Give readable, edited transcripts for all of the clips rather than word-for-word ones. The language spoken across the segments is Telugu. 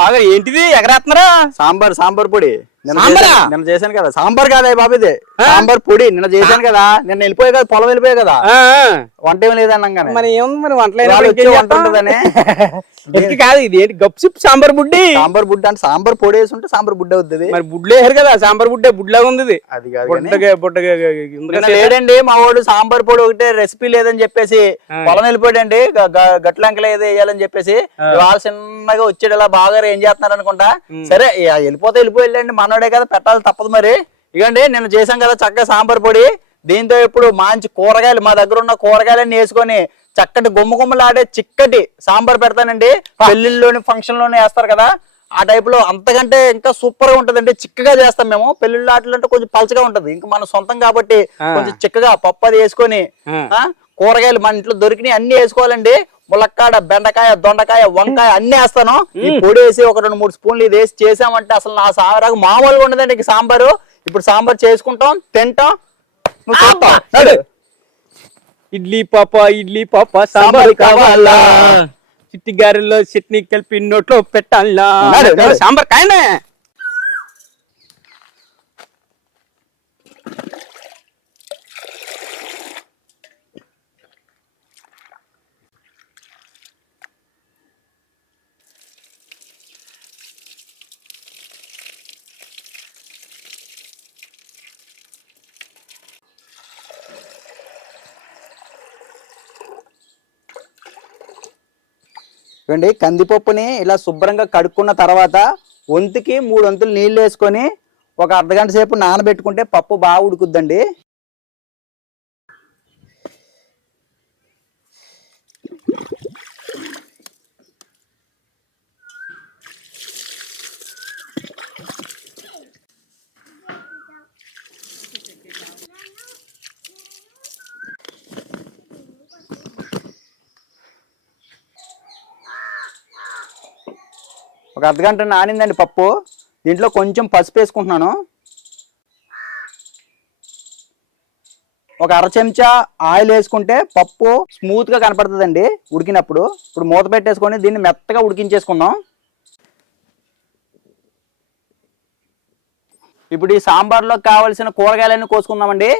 బాగా ఏంటిది ఎగరేస్తున్నారా? సాంబార్ పొడి నిన్న చేశాను కదా. సాంబార్ కాదా బాబు, ఇది సాంబార్ పొడి నిన్న చేశాను కదా. నిన్న వెళ్ళిపోయా కదా, పొలం వెళ్ళిపోయా కదా, వంట ఏం లేదన్నాగానే. మరి ఏముంది మరి వంట ఉంటుందని కాదు. ఇది ఏంటి గప్సిప్ సాంబార్ బుడ్డి? సాంబార్ బుడ్డ అంటే సాంబార్ పొడి వేసి ఉంటే సాంబార్ బుడ్డ అవుతుంది. మరి బుడ్లు వేసారు కదా, సాంబార్ బుడ్డే బుడ్లాగా ఉంది. అది కాదు అది లేడండి మా వాడు. సాంబార్ పొడి ఒకటే రెసిపీ లేదని చెప్పేసి పొలం వెళ్ళిపోయాడండి. గట్లంకలు ఏదో వేయాలని చెప్పేసి వాళ్ళు చిన్నగా వచ్చాడు. ఇలా బాగా ఏం చేస్తున్నారు అనుకుంటా. సరే వెళ్ళిపోయిందండి, మనోడే కదా, పెట్టాలి తప్పదు మరి. ఇకండి నిన్న చేసాం కదా చక్కగా సాంబార్ పొడి. దీంతో ఇప్పుడు మంచి కూరగాయలు, మా దగ్గర ఉన్న కూరగాయలన్నీ వేసుకొని చక్కటి గుమ్మలాడే చిక్కటి సాంబార్ పెడతానండి. పెళ్లిళ్ళలోని ఫంక్షన్ లోనే వేస్తారు కదా, ఆ టైప్ లో. అంతకంటే ఇంకా సూపర్ గా ఉంటదండి. చిక్కగా చేస్తాం మేము. పెళ్లిళ్ళు ఆటలు అంటే కొంచెం పలచగా ఉంటది, ఇంకా మన సొంతం కాబట్టి కొంచెం చిక్కగా పప్పు అది వేసుకొని కూరగాయలు మన ఇంట్లో దొరికినాయి అన్ని వేసుకోవాలండి. ములక్కాడ, బెండకాయ, దొండకాయ, వంకాయ అన్ని వేస్తాను. ఈ పొడి వేసి ఒక 2-3 స్పూన్లు ఇది వేసి చేసామంటే అసలు నా సాంబార్ మామూలుగా ఉండదండి. సాంబారు ఇప్పుడు సాంబార్ చేసుకుంటాం, తింటాం. ఇడ్లీ పాప సాంబార్ కావాలా, చిట్టి గారెల్లో చట్నీ కలిపి నోట్లో పెట్టాలా. సాంబార్ కాయనే కందిపప్పుని ఇలా శుభ్రంగా కడుక్కున్న తర్వాత వంతుకి 3 వంతులు నీళ్ళు వేసుకొని ఒక అర్ధగంట సేపు నానబెట్టుకుంటే పప్పు బాగా ఉడుకుద్దండి. ఒక అర్ధగంట నానిందండి పప్పు. దీంట్లో కొంచెం పసుపు వేసుకుంటున్నాను. ఒక 1/2 చెంచా ఆయిల్ వేసుకుంటే పప్పు స్మూత్ గా కనపడుతుందండి ఉడికినప్పుడు. ఇప్పుడు మూత పెట్టేసుకొని దీన్ని మెత్తగా ఉడికించేసుకుందాం. ఇప్పుడు ఈ సాంబార్లో కావాల్సిన కూరగాయలన్నీ కోసుకుందామండి.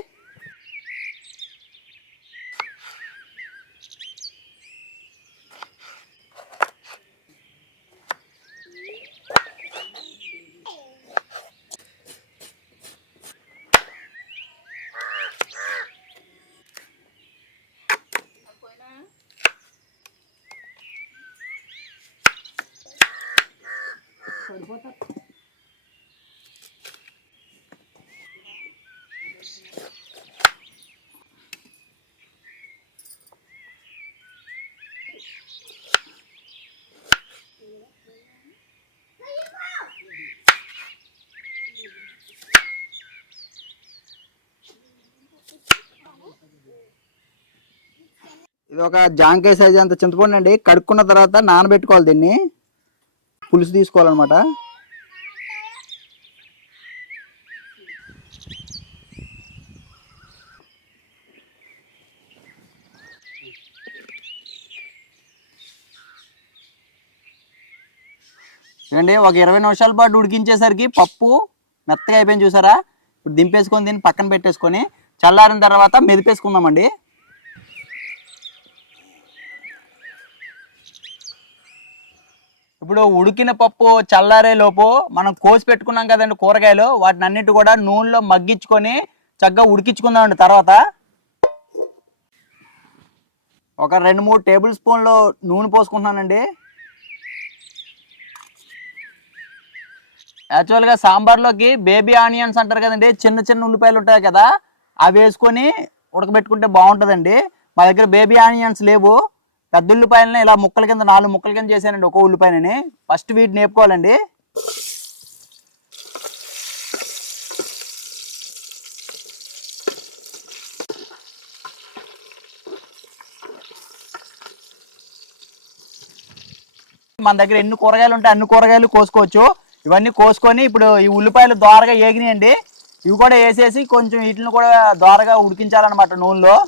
ఇది ఒక జాంకాయ సైజ్ అంత చింతపండు అండి. కడుక్కున్న తర్వాత నానబెట్టుకోవాలి. దీన్ని పులుసు తీసుకోవాలన్నమాట. చూడండి ఒక 20 నిమిషాల పాటు ఉడికించేసరికి పప్పు మెత్తగా అయిపోయింది చూసారా. ఇప్పుడు దింపేసుకొని దీన్ని పక్కన పెట్టేసుకొని చల్లారిన తర్వాత మెదిపేసుకుందామండి. ఇప్పుడు ఉడికిన పప్పు చల్లారే లోపు మనం కోసి పెట్టుకున్నాం కదండి కూరగాయలు, వాటిని అన్నిటి కూడా నూనెలో మగ్గించుకొని చక్కగా ఉడికించుకుందామండి. తర్వాత ఒక 2-3 టేబుల్ స్పూన్లు నూనె పోసుకుంటున్నానండి. యాక్చువల్గా సాంబార్లోకి బేబీ ఆనియన్స్ అంటారు కదండి, చిన్న చిన్న ఉల్లిపాయలు ఉంటాయి కదా, అవి వేసుకొని ఉడకబెట్టుకుంటే బాగుంటుందండి. మా దగ్గర బేబీ ఆనియన్స్ లేవు. పెద్ద ఉల్లిపాయలని ఇలా ముక్కల కింద 4 ముక్కల కింద చేశానండి ఒక ఉల్లిపాయని. ఫస్ట్ వీటిని వేపుకోవాలండి. మన దగ్గర ఎన్ని కూరగాయలు ఉంటే అన్ని కూరగాయలు కోసుకోవచ్చు. ఇవన్నీ కోసుకొని ఇప్పుడు ఈ ఉల్లిపాయలు దోరగా ఏగినాయండి. ఇవి కూడా వేసేసి కొంచెం వీటిని కూడా దోరగా ఉడికించాలన్నమాట నూనెలో.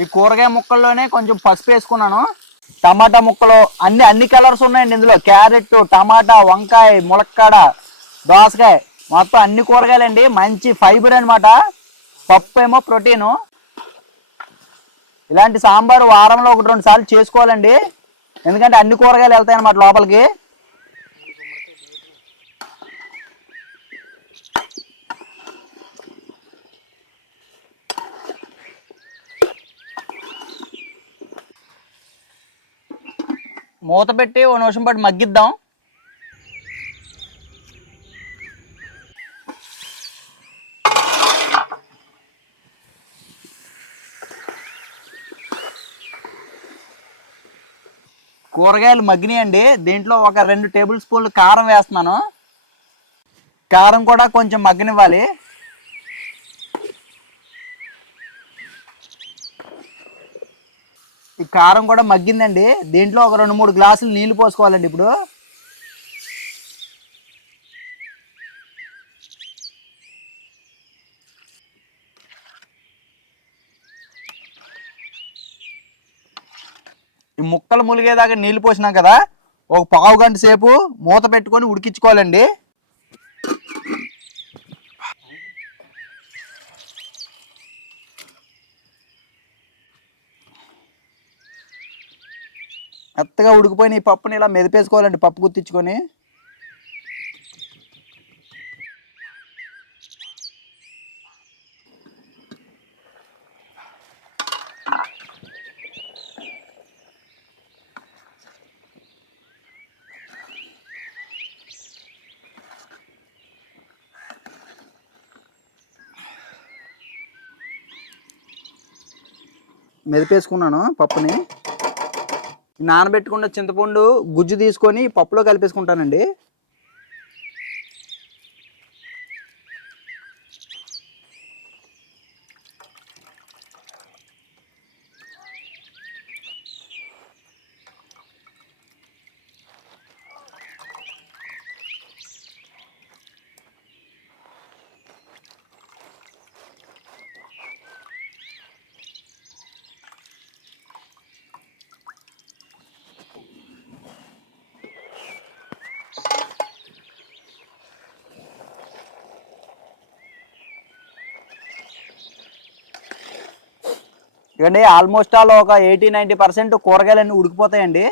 ఈ కూరగాయ ముక్కల్లోనే కొంచెం పసుపు వేసుకున్నాను. టమాటా ముక్కలు అన్ని కలర్స్ ఉన్నాయండి ఇందులో. క్యారెట్, టమాటా, వంకాయ, ములక్కాడ, దోసకాయ, మొత్తం అన్ని కూరగాయలండి. మంచి ఫైబర్ అనమాట. పప్పు ఏమో ప్రోటీను. ఇలాంటి సాంబారు వారంలో 1-2 సార్లు చేసుకోవాలండి, ఎందుకంటే అన్ని కూరగాయలు వెళ్తాయి అన్నమాట లోపలికి. మూత పెట్టి 1 నిమిషం పాటు మగ్గిద్దాం. కూరగాయలు మగ్గినాయండి. దీంట్లో ఒక 2 టేబుల్ స్పూన్లు కారం వేస్తున్నాను. కారం కూడా కొంచెం మగ్గనివ్వాలి. ఈ కారం కూడా మగ్గిందండి. దీంట్లో ఒక 2-3 గ్లాసులు నీళ్లు పోసుకోవాలండి. ఇప్పుడు ఈ ముక్కలు ములిగేదాకా నీళ్లు పోసినాం కదా, ఒక పావు గంట సేపు మూత పెట్టుకొని ఉడికించుకోవాలండి. మెత్తగా ఉడికిపోయిన ఈ పప్పుని ఇలా మెదిపేసుకోవాలండి, పప్పు గుర్తించుకొని. మెదిపేసుకున్నాను పప్పుని. నానబెట్టుకున్న చింతపండు గుజ్జు తీసుకొని పప్పులో కలిపేసుకుంటానండి. ఇకండి ఆల్మోస్ట్ ఆల్ ఒక 80-90% కూరగాయలన్నీ ఉడికిపోతాయండి.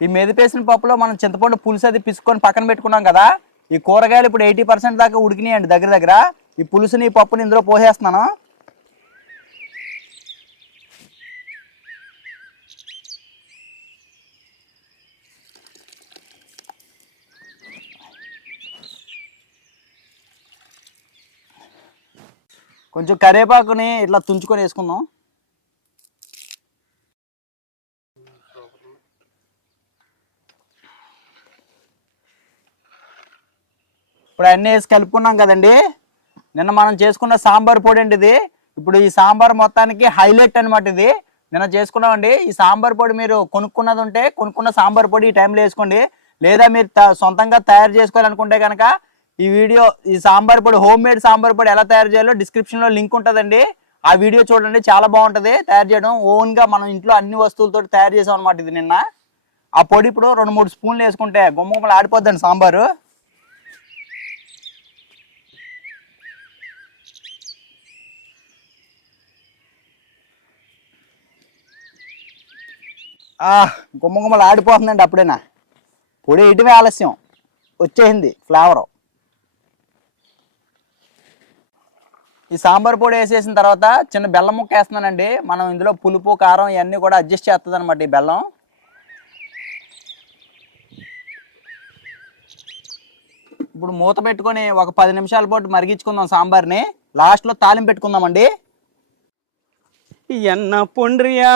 ఈ మెదిపేసిన పప్పులో మనం చింతపండు పులుసు అది పిసుకొని పక్కన పెట్టుకున్నాం కదా, ఈ కూరగాయలు ఇప్పుడు 80% దాకా ఉడికినాయండి దగ్గర. ఈ పులుసుని ఈ పప్పుని ఇందులో పోసేస్తున్నాను. కొంచెం కరివేపాకుని ఇట్లా తుంచుకొని వేసుకుందాం. ఇప్పుడు అన్నీ వేసి కలుపుకున్నాం కదండి. నిన్న మనం చేసుకున్న సాంబార్ పొడి అండి ఇది. ఇప్పుడు ఈ సాంబార్ మొత్తానికి హైలైట్ అనమాట ఇది. నిన్న చేసుకున్నామండి. ఈ సాంబార్ పొడి మీరు కొనుక్కున్నది ఉంటే కొనుక్కున్న సాంబార్ పొడి ఈ టైంలో వేసుకోండి. లేదా మీరు సొంతంగా తయారు చేసుకోవాలనుకుంటే కనుక ఈ సాంబార్ పొడి, హోమ్ మేడ్ సాంబార్ పొడి ఎలా తయారు చేయాలో డిస్క్రిప్షన్లో లింక్ ఉంటుందండి. ఆ వీడియో చూడండి, చాలా బాగుంటుంది తయారు చేయడం. ఓన్గా మనం ఇంట్లో అన్ని వస్తువులతో తయారు చేసాం అనమాట ఇది నిన్న. ఆ పొడి ఇప్పుడు 2-3 స్పూన్లు వేసుకుంటే గుమ్మగుమ్మలు ఆడిపోద్దండి సాంబారు. గుమ్మగుమ్మలు ఆడిపోతుందండి. అప్పుడేనా పొడి వేయటమే ఆలస్యం, వచ్చేసింది ఫ్లేవరు. ఈ సాంబార్ పొడి వేసేసిన తర్వాత చిన్న బెల్లం ముక్క వేస్తున్నానండి. మనం ఇందులో పులుపు, కారం ఇవన్నీ కూడా అడ్జస్ట్ చేస్తుంది అనమాట ఈ బెల్లం. ఇప్పుడు మూత పెట్టుకొని ఒక 10 నిమిషాల పాటు మరిగించుకుందాం సాంబార్ని. లాస్ట్లో తాలింపు పెట్టుకుందామండి. ఎన్న పొండ్రియా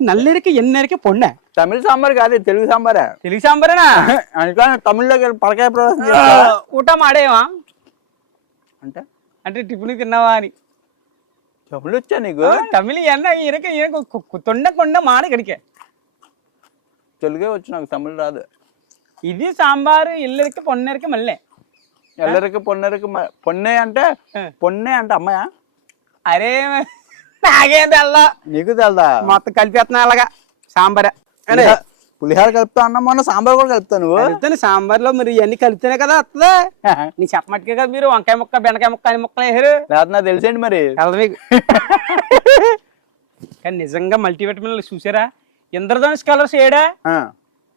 నల్లరికి ఎన్నరికి పొండ. తమిళ సాంబార్ కాదు, తెలుగు సాంబారే. తెలుగు సాంబారేనా? అందుకని తమిళ్లోకి పడకాయ ఊట మాడేవా అంటే అంటే టిఫిన్ తిన్నావా అని. తమిళ వచ్చా నీకు? తమిళ ఎన్న తొండ కొండ మాడ కడికే. తెలుగే వచ్చు, నాకు తమిళ రాదు. ఇది సాంబారు ఇల్లరికి పొన్నరికి మళ్ళీ ఎల్లరికి పొన్నరికి పొన్నే అంటే అమ్మాయా? అరే నాకేం తెల్లా, నీకు తెలదా? మొత్తం కలిపేస్తున్నా అలాగా సాంబార్ పులిహార కలుపుతా అన్నా, మొన్న సాంబార్ కూడా కలుపుతా నువ్వు. కలుపుతాను సాంబార్ లో మరి ఇవన్నీ కలిపితేనే కదా వస్తుంది. నీ చెప్పమట్టుకే కదా మీరు వంకాయ ముక్క బెండకాయ ముక్క అని ముక్కలు వేసారు. లేదా నాకు తెలిసేయండి మరి తెలదు మీకు. కానీ నిజంగా మల్టీవిటమిన్లు చూసారా? ఇంద్రధనుష్ కలర్స్ ఏడా,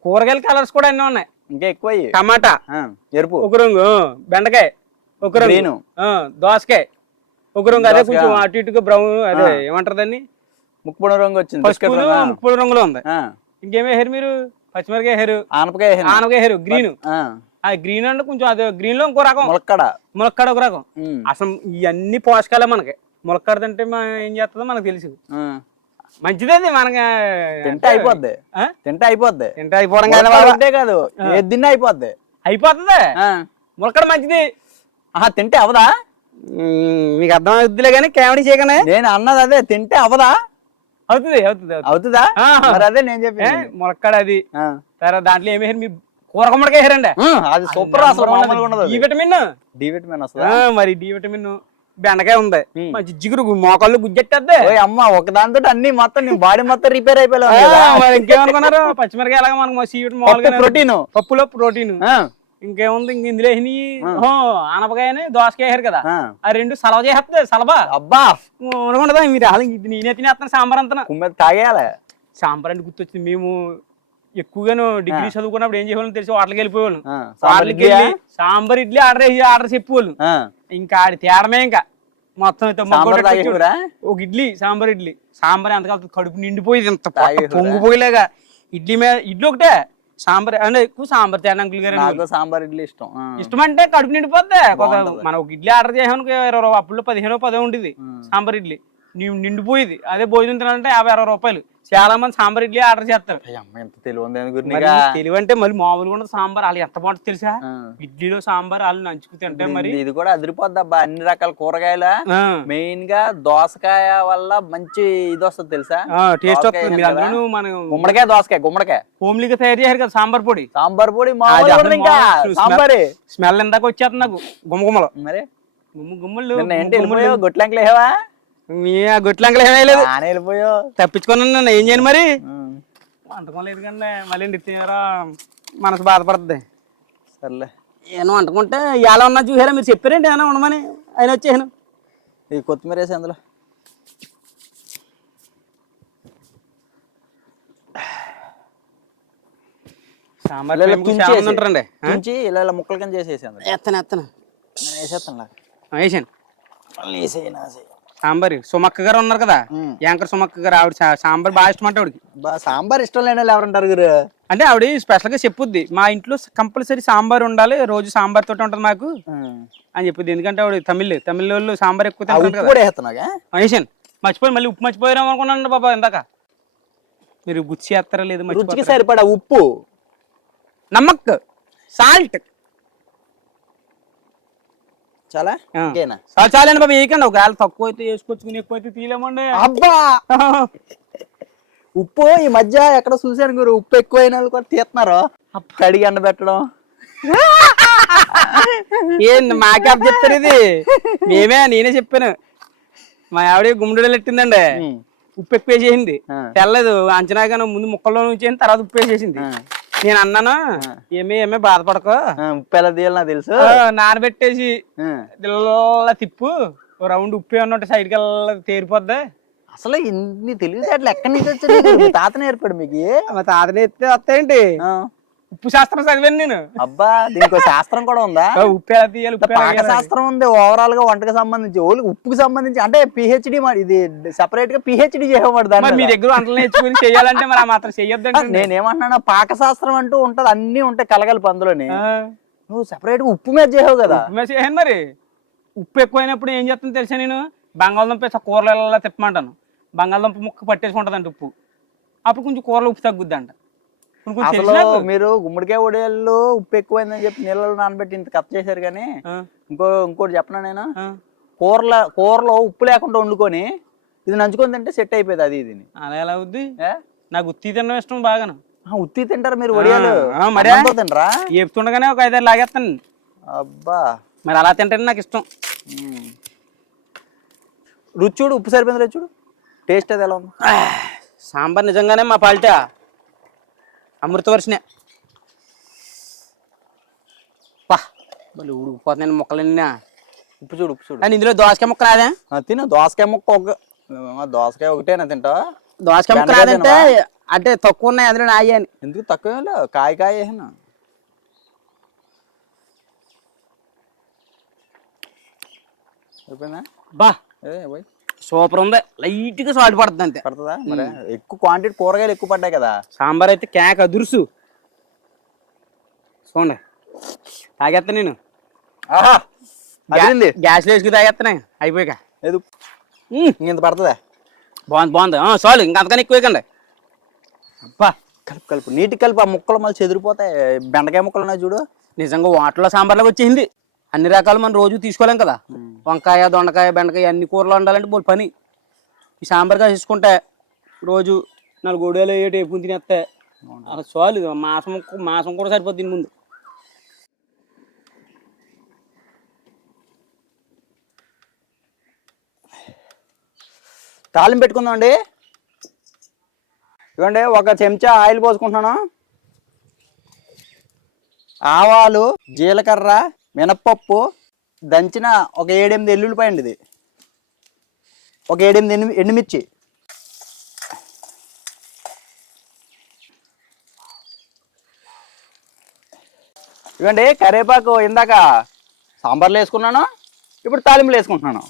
కూరగాయల కలర్స్ కూడా అన్నీ ఉన్నాయి. ఇంకా ఎక్కువ టమాటా ఎరుపు ఒక రంగు, బెండకాయ ఒక రంగు, దోసకాయ ఒక రంగు, అదే కొంచెం అటు ఇటుగా బ్రౌన్, అదే ఏమంటారు దాన్ని, ముక్కుపొడి రంగు వచ్చింది, ముక్కుపొడి రంగులో ఉంది. ఇంకేమే హెయిర్ మీరు? పచ్చిమిరకాయ హెయిర్, ఆనపకాయ హెయిర్, గ్రీన్. ఆ గ్రీన్ అంటే కొంచెం అదే గ్రీన్ లో ఇంకో రకం, ములక్కాడ ఒక రకం. అసలు ఇవన్నీ పోషకాలే మనకి. ములక్కాడ తింటే ఏం చేస్తుందో మనకు తెలుసు. మంచిదేది మనకి, తింటే అయిపోద్ది. అయిపోవడం కాదు, ఏ తిన్నా అయిపోద్ది. ములక్కాడ మంచిది. తింటే అవదా? మీకు అర్థం అవుతుందిలే కానీ కామెడీ చేయగానే నేను అన్నది అదే, తింటే అవదా? అవుతుందా? అదే నేను చెప్పి ములక్కాడ అది. తర్వాత దాంట్లో ఏమి మీరు కూర గుమ్మడికాయ వేసారండి, అది సూపర్. అసలు డి విటమిన్ మరి డి విటమిన్. బెండకాయ ఉంది మంచి జిగురు, మోకాళ్ళు గుజ్జెట్టద్దే. అమ్మ ఒక దాంతో అన్ని మొత్తం నీ బాడీ మొత్తం రిపేర్ అయిపోయావు. ఇంకేమనుకున్నారు? పచ్చిమిరకాయ అలాగా మనకు ప్రోటీన్, పప్పులో ప్రోటీన్. ఇంకేముంది? ఇంక ఇందులో ఆనపకాయని దోసకాయ వేసారు కదా, ఆ రెండు సలవ చేస్తుంది. సలబా అబ్బా ఉండదా? మీరు నేనే తినేస్తాను సాంబార్ అంతా. తాగేయాలి. సాంబార్ అంటే గుర్తొచ్చింది, మేము ఎక్కువగాను డిగ్రీ చదువుకున్నప్పుడు ఏం చేసేవాళ్ళం తెలిసి హోటల్కి వెళ్ళిపోయేవాళ్ళం. సాంబార్ ఇడ్లీ ఆర్డర్ చెప్పేవాళ్ళు. ఇంకా ఆడి తేడమే, ఇంకా మొత్తం ఒక ఇడ్లీ సాంబార్ ఎంత కలుగుతుంది, కడుపు నిండిపోయేది, ఇంత పొంగిపోయేలాగా. ఇడ్లీ ఒకటే సాంబార్ అంటే ఎక్కువ సాంబార్ తేడా. అంకుల్ గారు సాంబార్ ఇడ్లీ ఇష్టం అంటే కడుపు నిండిపోద్ది. మనం ఒక ఇడ్లీ ఆర్డర్ చేసాను 20 అప్పుడు 15-10 ఉండేది సాంబార్ ఇడ్లీ, నిండిపోయేది. అదే భోజనం తినాలంటే 50-60 రూపాయలు. చాలా మంది సాంబార్ ఇడ్లీ ఆర్డర్ చేస్తారు. తెలివి అంటే మళ్ళీ మామూలుగా ఉండదు సాంబార్. వాళ్ళు ఎంత బాగుంటుంది తెలుసా? ఇడ్లీలో సాంబార్ వాళ్ళు నంచుకు తింటే మరి ఇది కూడా అదిరిపోద్ది అబ్బా. అన్ని రకాల కూరగాయల మెయిన్ గా దోసకాయ వల్ల మంచి ఇది వస్తుంది తెలుసా, టేస్ట్ వస్తుంది. మీరు అందరూ మన గుమ్మడికాయ హోమ్లీగా తయారు చేశారు కదా సాంబార్ పొడి. స్మెల్ ఇందాక వచ్చేస్తుంది నాకు గుమ్మగుమ్మలు. మరి గుమ్మలు గొట్లంకలు వేవా? మీ గొట్లంకలు ఏమేయలేదు, వెళ్ళిపోయావు. తప్పించుకున్నాను. ఏం చేయను మరి, వంటకం లేదు కండి. మళ్ళీ తినారా మనసు బాధపడుతుంది. సర్లే, ఏమో వంటకుంటే ఎలా ఉన్నా చూసారా? మీరు చెప్పారండి ఏమైనా ఉండమని, ఆయన వచ్చేసాను. ఈ కొత్తిమీర వేసి అందులో సాంబార్ ఉంటారండి, ఇలా ముక్కలు కింద చేసేసాను. వేసాను సాంబార్ సుమక్క గారు ఉన్నారు కదా, యాంకర్ సుమక్క గారు, ఆవిడ సాంబార్ బాగా ఇష్టం అంటే ఆవిడకి. సాంబార్ ఇష్టం లేని వాళ్ళు ఎవరుంటారు గురు? అంటే ఆవిడ స్పెషల్ గా చెప్పుద్ది, మా ఇంట్లో కంపల్సరీ సాంబార్ ఉండాలి, రోజు సాంబార్ తోటి ఉంటది మాకు అని చెప్పుద్ది. ఎందుకంటే ఆవిడ తమిళ వాళ్ళు సాంబార్ ఎక్కువ తింటారు. మర్చిపోయి మళ్ళీ ఉప్పు మర్చిపోయారేమో అనుకున్నాను బాబా ఇందాక. మీరు గుచ్చి చేస్తారా లేదు? రుచికి సరిపడా ఉప్పు, నమ్మక్, సాల్ట్ చాలా చాలండి బాబా. వేయకండి, ఒకవేళ తక్కువ అయితే వేసుకొచ్చుకుని ఎక్కువ అయితే తీయలేమండి. అబ్బా ఉప్పు ఈ మధ్య ఎక్కడ చూసాను గురు, ఉప్పు ఎక్కువైన వాళ్ళు కూడా తీస్తున్నారు. కడిగి ఎండ పెట్టడం ఏంది మాకే అప్ చెప్తారు ఇది? నేనే చెప్పాను. మా ఆవిడ గుమ్మడిలో ఎట్టిందండి, ఉప్పు ఎక్కువ వేసేసింది. తెల్లదు అంచనాగా ముందు ముక్కల్లో నుంచి తర్వాత ఉప్పు వేసేసింది. నేను అన్నాను ఏమే బాధపడకో, ఉప్పు ఎలా తీయాలి నాకు తెలుసు, నానబెట్టేసి ఇలా తిప్పు, రౌండ్ ఉప్పు అన్నట్టు సైడ్కి వెళ్ళ తేరిపోద్ది. అసలు ఇన్ని తెలివితేటలు ఎక్కడి నుంచి వచ్చాయి? తాత నేర్పాడు మీకు? మా తాత నేర్పితే వస్తాయండి. ఉప్పు శాస్త్రం చదివాను నేను. అబ్బా, దీనికి శాస్త్రం కూడా ఉందా? ఉప్పు ఎలా తీయాలి, పాక శాస్త్రం ఉంది ఓవరాల్ గా వంటకు సంబంధించి, ఓన్లీ ఉప్పుకి సంబంధించి. అంటే పిహెచ్డి ఇది సెపరేట్ గా పిహెచ్డి చేయబడదు. మీ దగ్గర వంటలు నేర్చుకుని చేయాలంటే మరి మాత్రం చెయ్యొద్దు. నేనేమన్నా పాక శాస్త్రం అంటూ ఉంటది, అన్ని ఉంటాయి కలగలిపి అందులోని. నువ్వు సెపరేట్ గా ఉప్పు మీద చేయవు కదా? చేయను మరి. ఉప్పు ఎక్కువైనప్పుడు ఏం చేస్తాను తెలుసా, నేను బంగాళదుంప కూరలలో తిప్పమంటాను. బంగాళదుంప ముక్క పట్టేసుకుంటదంట ఉప్పు, అప్పుడు కొంచెం కూరలో ఉప్పు తగ్గుద్దంట. మీరు గుమ్మడికాయ ఉడియాల్లో ఉప్పు ఎక్కువైందని చెప్పి నీళ్ళలో నానబెట్టి ఇంత కట్ చేశారు. కానీ ఇంకోటి చెప్పనా, నేను కూరలో ఉప్పు లేకుండా వండుకొని ఇది నంచుకొని తింటే సెట్ అయిపోయింది. అది ఇది అలా ఎలా అవుద్ది? నాకు ఉత్తి తినడం ఇష్టం బాగా. ఉత్తి తింటారు మీరు వడియాలు? తింటారా? చెప్తుండగానే ఒక 5-6 లాగేస్తాను. అబ్బా మరి అలా తింటేనే నాకు ఇష్టం. రుచి చూడు, ఉప్పు సరిపోయింది రుచి చూడు, టేస్ట్ అది ఎలా ఉంది? సాంబార్ నిజంగానే మా పాలిట అమృతవర్షనే. పా మళ్ళీ ఉడికిపోతున్నాను మొక్కలన్నీ. ఉప్పు చూడు, ఉప్పు చూడు. కానీ ఇందులో దోసకాయ ముక్క రాదా? తిను, దోసకాయ ముక్క దోసకాయ ఒకటేనా తింటావా? దోసకాయ ముక్క రాదంటే అంటే తక్కువ ఉన్నాయి అందులో నాయి అని. ఎందుకు తక్కువ? కాయ కాయ వేసినా అయిపోయిందా? బా సూపర్ ఉంది. లైట్ గా సాల్ట్ పడుతుంది అంతే. పడుతుందా? మరి ఎక్కువ క్వాంటిటీ కూరగాయలు ఎక్కువ పడ్డాయి కదా. సాంబార్ అయితే కేక అదురుసు. చూడండి తాగేస్తా నేను. గ్యాస్ వేసుకు తాగేస్తానే అయిపోయాక. ఏది ఇంత పడుతుందా? బాగుంది బాగుంది. చాలు ఇంకా అంతకన్నా ఎక్కువ వేయకండి. అబ్బా కలుపు కలుపు, నీటి కలుపు. ఆ ముక్కలు మళ్ళీ చెదిరిపోతాయి. బెండకాయ ముక్కలు ఉన్నాయి చూడు. నిజంగా వాటర్లో సాంబార్లోకి వచ్చేసింది. అన్ని రకాలు మనం రోజు తీసుకోలేం కదా. వంకాయ, దొండకాయ, బెండకాయ అన్ని కూరలు వండాలంటే బోల్ పని. ఈ సాంబార్గా తీసుకుంటే రోజు 4 గొడవలు వేయటం ఎప్పుడు తినేస్తే అలా చాలు. మాసం కూడా సరిపోద్ది దీని ముందు. తాలింపు పెట్టుకుందామండి. ఇవ్వండి, 1 చెంచా ఆయిల్ పోసుకుంటున్నాను. ఆవాలు, జీలకర్ర, మినప్పప్పు, దంచిన ఒక 7-8 ఎల్లుల్లిపాయ అండి. ఇది ఒక 7-8 ఎండుమిర్చి. ఇవ్వండి, కరివేపాకు ఇందాక సాంబార్లో వేసుకున్నాను, ఇప్పుడు తాలింపులు వేసుకుంటున్నాను.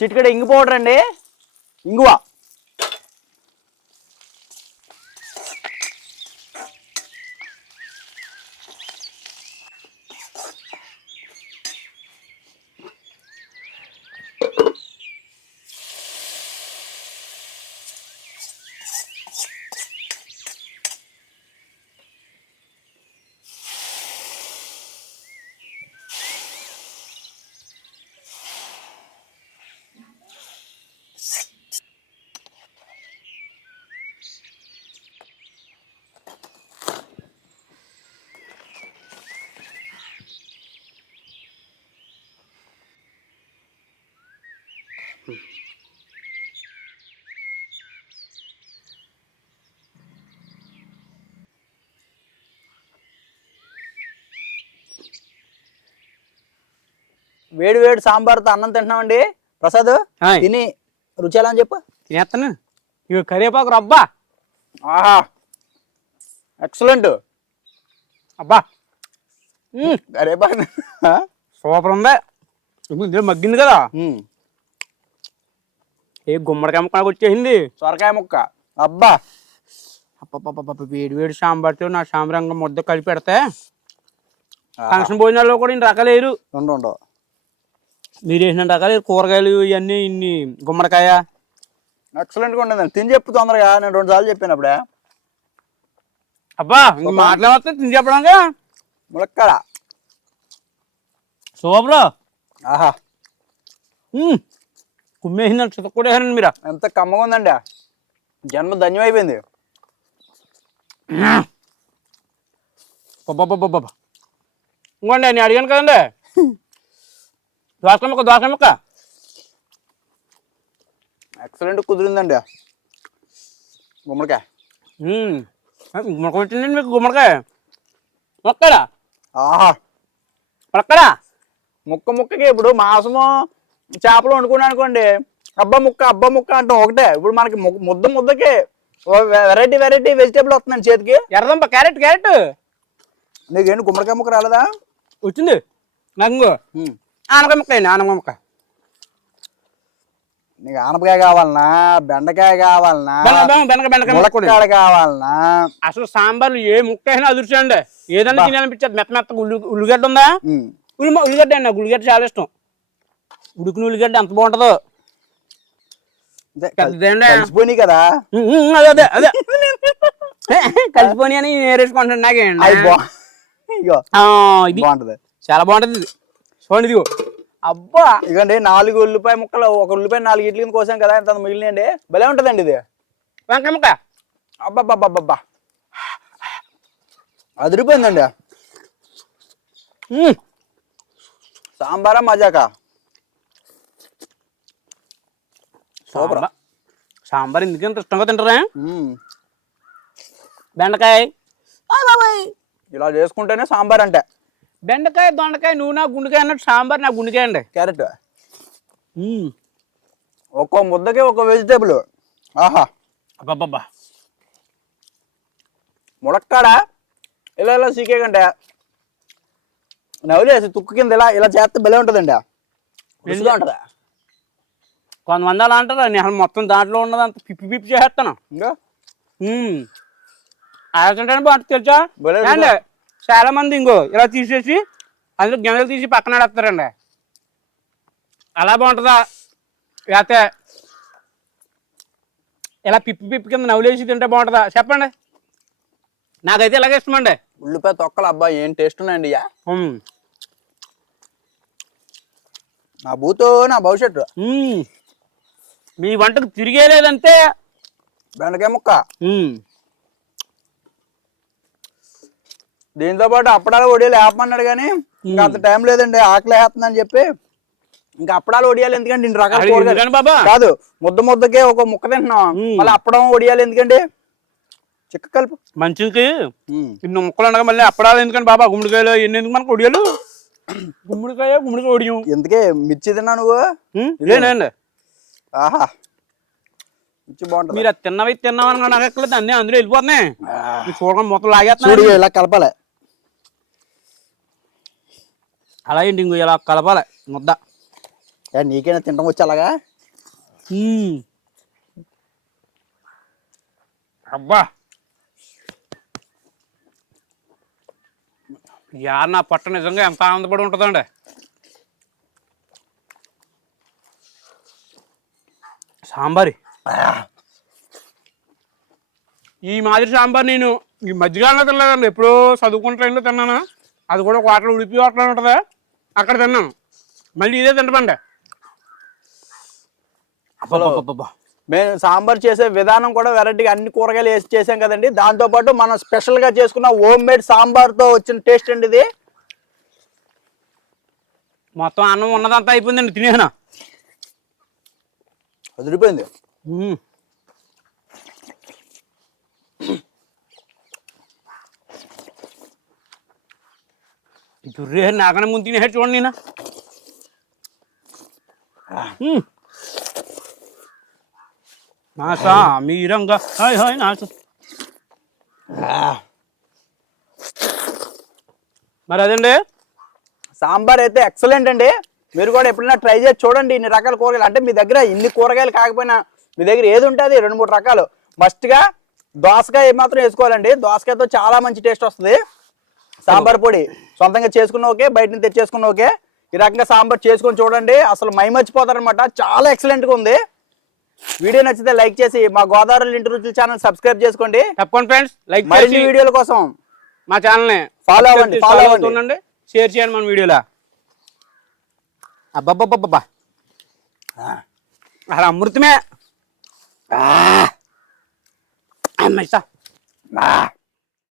చిటికెడు ఇంగు పౌడర్ అండి, ఇంగువ. వేడి వేడి సాంబార్తో అన్నం తింటున్నామండి. ప్రసాద్ తిని రుచి ఎలా అని చెప్పు. తినేస్తాను. ఇక కరివేపాకు రబ్బా. ఆహా ఎక్సలెంట్. అబ్బా కరివేపాకు సూపర్ ఉంది. ఇందులో మగ్గింది కదా. ఏ గుమ్మడికాయ ముక్క వచ్చేసింది. సొరకాయ ముక్క. అబ్బా అబ్బా వేడి వేడి సాంబార్తో నా సాంబార్ ముద్ద కలిపి పెడితే ఫంక్షన్ భోజనాల్లో కూడా ఇన్ని రకాలు వేయరు. ఉండవు. మీరు వేసిన రకాలు కూరగాయలు ఇవన్నీ ఇన్ని గుమ్మడికాయ ఎక్సలెంట్గా ఉండదండి. తిని చెప్పు తొందరగా. నేను 2 సార్లు చెప్పాను అప్పుడే. అబ్బా మాట్లాడితే తిని చెప్పడానికి ములక్కడ సూపర్. ఆహా కుమ్మేసిందండి. చిత్త కూడా వేసారండి మీరు. ఎంత కమ్మగా ఉందండి. జన్మ ధన్యమైపోయింది. ఇంకోండి నేను అడిగాను కదండి దోసకాయ ముక్క ఎక్సలెంట్ కుదిరిందండి. గుమ్మడికాయ గుమ్మడికాయ వచ్చిందండి మీకు. గుమ్మడికాయ మొక్కడా ఆహా మొక్కడా ముక్కకి ఇప్పుడు మాంసము చేపలు వండుకున్నాను అనుకోండి, అబ్బా ముక్క అంటాం ఒకటే. ఇప్పుడు మనకి ముద్దకి వెరైటీ వెజిటేబుల్ వస్తుందండి చేతికి. ఎర్రదంప క్యారెట్ నీకేంటి గుమ్మడికాయ ముక్క రాలేదా? వచ్చింది నాకు. ఆనపకాయ ముక్క అండి. ఆనపకాయ ముక్క. నీకు ఆనపకాయ కావాలనా, బెండకాయ కావాలనా, బెండకాయ కావాలనా? అసలు సాంబార్లు ఏ ముక్క అయినా అదుర్చండి. ఏదన్నా తినాలనిపించదు. మెత్త ఉల్లిగడ్డ ఉందా? ఉల్లిగడ్డ అండి. నాకు ఉల్లిగడ్డ చాలా ఇష్టం. ఉడికిన ఉల్లిగడ్డ ఎంత బాగుంటుందో. కలిసిపోయి కదా. అదే కలిసిపోయి అని నేరేసుకుంటాను. నాకేండి ఇది బాగుంటది, చాలా బాగుంటది. ఇది చూడండి. ఇదిగో అబ్బా ఇదిగండి 4 ఉల్లిపాయ ముక్కలు. 1 ఉల్లిపాయ 4 ఇడ్లీ కోసాం కదా, ఎంత మిగిలినండి. భలే ఉంటదండి ఇది. వంకాయ ముక్క అబ్బబ్బబ్బబ్బా అదిరిపోయిందండి. సాంబారా మజాకా సూపర్. సాంబార్ ఎందుకంత ఇష్టంగా తింటారా? బెండకాయ ఇలా చేసుకుంటేనే సాంబార్ అంటే. బెండకాయ దొండకాయ నువ్వు నా గుండెకాయ అన్నట్టు సాంబార్ నా గుండెకాయ అండి. క్యారెట్ ఒక్కో ముద్దకి ఒక్కో వెజిటేబుల్. ఆహా అబ్బబ్బబ్బా ములక్కాడ ఇలా ఇలా సీకే కంటే నవ్వులేసి తుక్కు కింద ఇలా ఇలా చేస్తే భలే ఉంటుందండి. రుచిగా ఉంటుందా? కొంతమంది అలా అంటారా, నేను మొత్తం దాంట్లో ఉన్నదంతా పిప్పి పిప్పి చేస్తాను. ఇంకా అలాంటి బాగుంటుంది తెలుసా అండి. చాలా మంది ఇంకో ఇలా తీసేసి అందులో గింజలు తీసి పక్కన ఆడేస్తారండి. అలా బాగుంటుందా? లేకపోతే ఇలా పిప్పి పిప్పి కింద నవ్వులేసి తింటే బాగుంటుందా చెప్పండి. నాకైతే ఇలాగే ఇష్టం అండి. ఉల్లిపాయ తొక్కలు అబ్బా ఏం టేస్ట్ ఉన్నాయండి. నా భూతో నా భవిష్యత్తు. మీ వంటకు తిరిగేలేదంటే బెండకాయ ముక్క. దీంతో పాటు అప్పడాలు ఒడియాలు వేపమన్నాడు కానీ ఇంకా అంత టైం లేదండి, ఆకలి వేస్తుందని చెప్పి ఇంకా అప్పడాలు ఒడియాలి ఎందుకంటే ఇన్ని రకాల కూరగాయలు కాదు, ముద్ద ముద్దకే ఒక ముక్క తింటున్నాం, మళ్ళీ అప్పడం ఒడియాలి ఎందుకండి చిక్క కలుపు మంచికి ఇన్ని ముక్కలు ఉండగా మళ్ళీ అప్పడాలు ఎందుకండి బాబా? గుమ్మడికాయలు ఎన్ని ఎందుకు మనకు ఒడియాలు? గుమ్మడికాయ ఒడియం ఎందుకే మిర్చి తిన్నా నువ్వు? లేనండి. ఆహా మిర్చి బాగుంటుంది. మీరు అది తిన్నామని నాకు అన్ని అందులో వెళ్ళిపోతున్నాయి. చూడడం మొత్తం లాగేస్తున్నాడు. ఇలా కలపాలి అలాగే ఇంకో ఇలా కలపాలి ముద్ద. నీకైనా తినడం వచ్చి అలాగా? అబ్బా యార్ నా పట్ట నిజంగా ఎంత ఆనందపడి ఉంటుందండి. సాంబార్ ఈ మాదిరి సాంబార్ నేను ఈ మధ్యకాలంలో తినలేదండి, ఎప్పుడో చదువుకున్న ట్రైన్లో తిన్నాను. అది కూడా ఒక వాటర్ ఉడిపి వాటర్ ఉంటుందా అక్కడ తిన్నాను. మళ్ళీ ఇదే తింటామండి. మేము సాంబార్ చేసే విధానం కూడా వెరైటీగా అన్ని కూరగాయలు వేసి చేసాం కదండి. దాంతోపాటు మనం స్పెషల్గా చేసుకున్న హోమ్ మేడ్ సాంబార్తో వచ్చిన టేస్ట్ అండి ఇది. మొత్తం అన్నం ఉన్నదంతా అయిపోయిందండి, తినేనా వదిలిపోయింది. దుర్రే నాకనే ముందు తినే చూడండి నేను. నాసా మీరంగా హాయ్ హాయ్ నాస. మరి అదండి సాంబార్ అయితే ఎక్సలెంట్ అండి. మీరు కూడా ఎప్పుడైనా ట్రై చేసి చూడండి. ఇన్ని రకాల కూరగాయలు అంటే మీ దగ్గర ఇన్ని కూరగాయలు కాకపోయినా మీ దగ్గర ఏది ఉంటుంది 2-3 రకాలు మస్ట్గా దోసకాయ మాత్రం వేసుకోవాలండి. దోసకాయతో చాలా మంచి టేస్ట్ వస్తుంది. సాంబార్ పొడి సొంతంగా చేసుకున్న ఓకే, బయట నుంచి తెచ్చేసుకున్న ఓకే, ఈ రకంగా సాంబార్ చేసుకొని చూడండి, అసలు మైమర్చిపోతారనమాట. చాలా ఎక్సలెంట్గా ఉంది. వీడియో నచ్చితే లైక్ చేసి మా గోదావరి ఇంటి రుచుల ఛానల్ సబ్స్క్రైబ్ చేసుకోండి. తప్పకుండా ఫ్రెండ్స్, లైక్ మరిన్ని వీడియోల కోసం మా ఛానల్ని ఫాలో అవ్వండి, షేర్ చేయండి మన వీడియోలో. అబ్బబ్బబ్బబ్బా అలా అమృతమే. అమ్మ